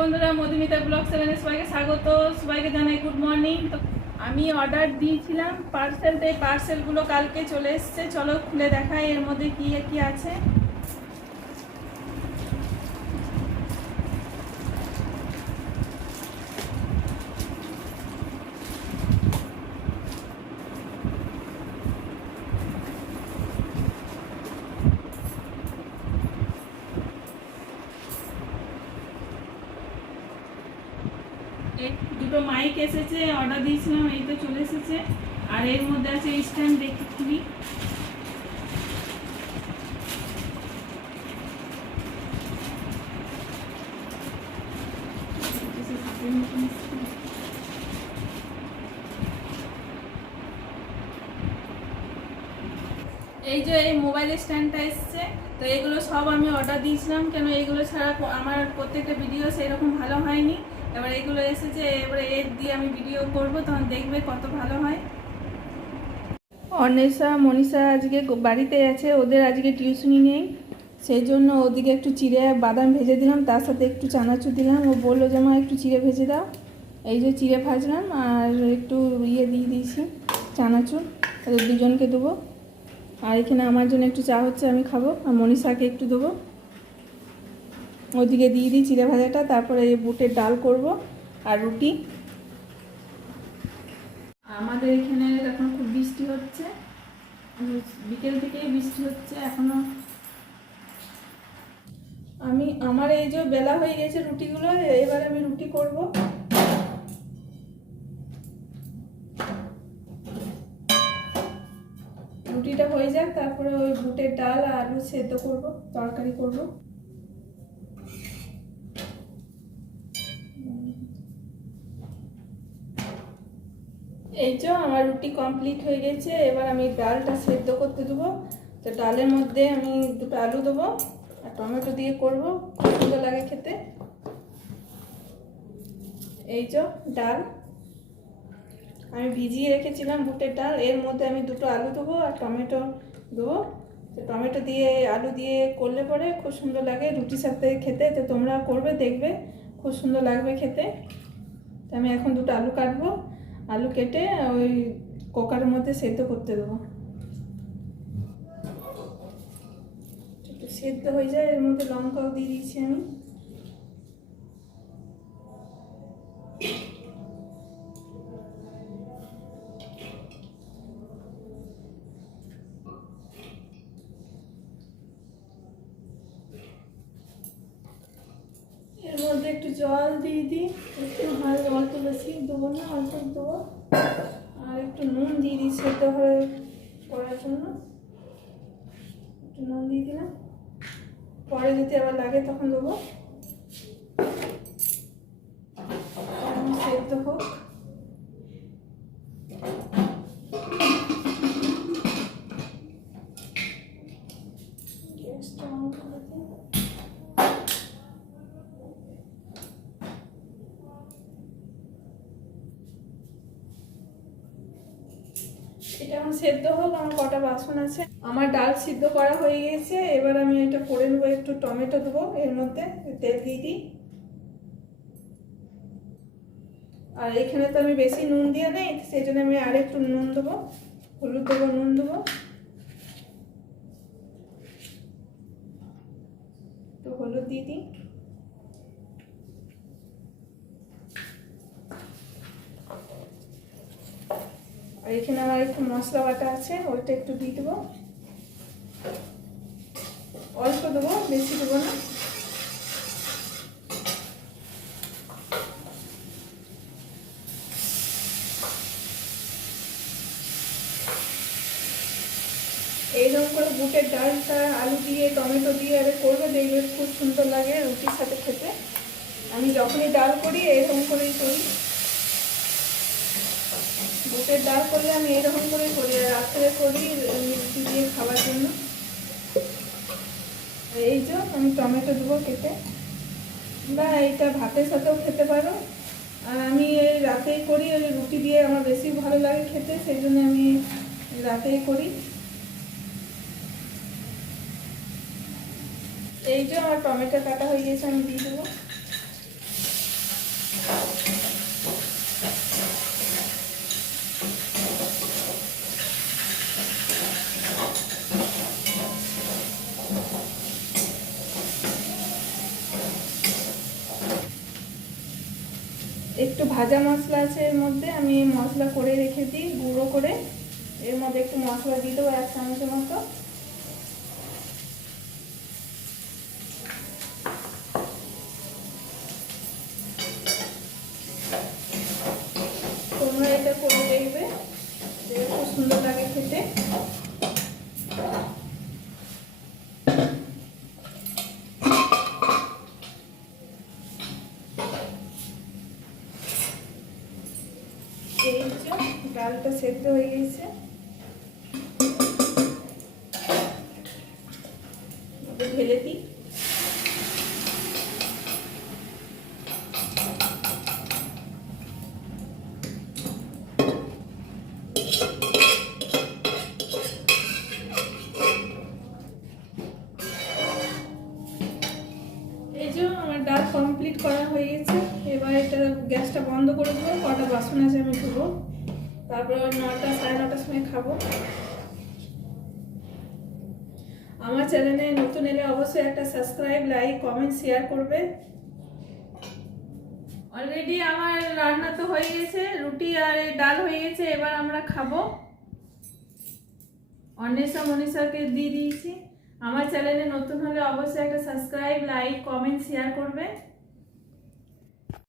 বন্ধুরা, মধুমিতা ব্লগ সেভেনে সবাইকে স্বাগত। সবাইকে জানাই গুড মর্নিং তো আমি অর্ডার দিয়েছিলাম পার্সেল তো এই পার্সেলগুলো কালকে চলে এসছে। চলো খুলে দেখাই এর মধ্যে কী কী আছে এই দুটো মাইক এসেছে অর্ডার দিয়েছিলাম, এই তো চলে এসেছে। আর এর মধ্যে আছে স্ট্যান্ড দেখি এই যে এই মোবাইল স্ট্যান্ডটা এসছে, তো এগুলো সব আমি অর্ডার দিয়েছিলাম, কেন এগুলো ছাড়া আমার প্রত্যেকটা ভিডিও সেরকম ভালো হয়নি। এবার এগুলো এসেছে, এবারে এর দিয়ে আমি ভিডিও করব, তখন দেখবে কত ভালো হয়। অন্বেষা, মনীষা আজকে বাড়িতে আছে, ওদের আজকে টিউশনি নেই। সেই জন্য ওদিকে একটু চিড়ে বাদাম ভেজে দিলাম, তার সাথে একটু চানাচুর দিলাম। ও বলল যে, মা, একটু চিড়ে ভেজে দাও। এই যে চিড়ে ভাজলাম, আর একটু ইয়ে দিয়ে দিয়েছি, চানাচুর। তাদের দুজনকে দেবো। আর এখানে আমার জন্য একটু চা হচ্ছে, আমি খাব, আর মনীষাকে একটু দেবো। ওদিকে দিয়ে দিই চিড়ে ভাজাটা, তারপরে বুটের ডাল করব আর রুটি। আমাদের এখানে এখন খুব বৃষ্টি হচ্ছে। বিকেল থেকেই বৃষ্টি হচ্ছে এখনও। আমি, আমার এই যে বেলা হয়ে গেছে রুটিগুলো, এবার আমি রুটি করব। রুটিটা হয়ে যাক, তারপরে ওই বুটের ডাল আলু সেদ্ধ করব, তরকারি করব। এই যে আমার রুটি কমপ্লিট হয়ে গেছে, এবার আমি ডালটা সেদ্ধ করতে দেবো। তো ডালের মধ্যে আমি দুটো আলু দেবো আর টমেটো দিয়ে করব, খুব সুন্দর লাগে খেতে। এই যে ডাল, আমি ভিজিয়ে রেখেছিলাম বুটের ডাল, এর মধ্যে আমি দুটো আলু দেবো আর টমেটো দেবো। তো টমেটো দিয়ে, আলু দিয়ে করলে পরে খুব সুন্দর লাগে রুটির সাথে খেতে। তো তোমরা করবে, দেখবে, খুব সুন্দর লাগবে খেতে। তো আমি এখন দুটো আলু কাটবো। আলু কেটে ওই কোকার মধ্যে সেদ্ধ করতে দেবো। সেদ্ধ হয়ে যায়, এর মধ্যে লঙ্কাও দিয়ে দিয়েছি আমি। এর মধ্যে একটু জল দিয়ে দিই, একটু ভালো অল্প বেশি দেবো না, অল্প দেবো। আর একটু নুন দিয়ে দিই সেদ্ধ হয়ে করার জন্য। একটু নুন দিয়ে দিলাম। পরে যদি আবার লাগে তখন দেবো। সেদ্ধ হোক। এটা এখন সেদ্ধ হোক আমার কটা বাসন আছে। আমার ডাল সিদ্ধ করা হয়ে গেছে, এবার আমি এটা করে নেব, একটু টমেটো দেবো, এর মধ্যে তেল দিয়ে দিই। আর এখানে তো আমি বেশি নুন দিয়ে নেই সেই জন্য আমি আর একটু নুন দেবো, হলুদ দেবো, নুন দেবো। তো হলুদ দিয়ে দিই। আর এখানে আমার একটু মশলা বাটা আছে, ওইটা একটু দিয়ে দেবো। অল্প দেবো, বেশি দেবো না। এইরকম করে বুটের ডালটা, আলু দিয়ে, টমেটো দিয়ে আরে করবে দেখবে খুব সুন্দর লাগে রুটির সাথে খেতে। আমি যখনই ডাল করি, এরকম করেই করি। বুটের ডাল করলে আমি এরকম করে করি, আর রাত্রে করি মিষ্টি দিয়ে খাওয়ার জন্য। এই যে আমি টমেটো দেবো কেটে। বা এইটা ভাতের সাথেও খেতে পারো। আমি এই রাতেই করি ওই রুটি দিয়ে আমার বেশি ভালো লাগে খেতে, সেই জন্য আমি রাতেই করি। এই যে আমার টমেটো কাটা হয়ে গেছে, আমি দিয়ে দেবো। একটু ভাজা মশলা আছে এর মধ্যে, আমি মশলা করে রেখে দিই, গুঁড়ো করে। এর মধ্যে একটু মশলা দিয়ে দেবো এক চামচের মতো। তোমরা এটা করে দেখবে খুব সুন্দর লাগে খেতে এই যে ডালটা সেদ্ধ হয়ে গেছে। ঢেলে দিই। আমার ডাল কমপ্লিট করা হয়ে গেছে। এবার এটা গ্যাসটা বন্ধ করে দেবো। কটা বাসন আছে আমি ধুবো। তারপর নটা সাড়ে নটার সময় খাব। আমার চ্যানেলে নতুন এলে অবশ্যই একটা সাবস্ক্রাইব লাইক কমেন্ট শেয়ার করবে। অলরেডি আমার রান্না তো হয়ে গেছে, রুটি আর ডাল হয়ে গেছে, এবার আমরা খাব। অন্বেষা মনীষাকে দিয়ে দিয়েছি। আমার চ্যানেলে নতুন হলে অবশ্যই একটা সাবস্ক্রাইব লাইক কমেন্ট শেয়ার করবে।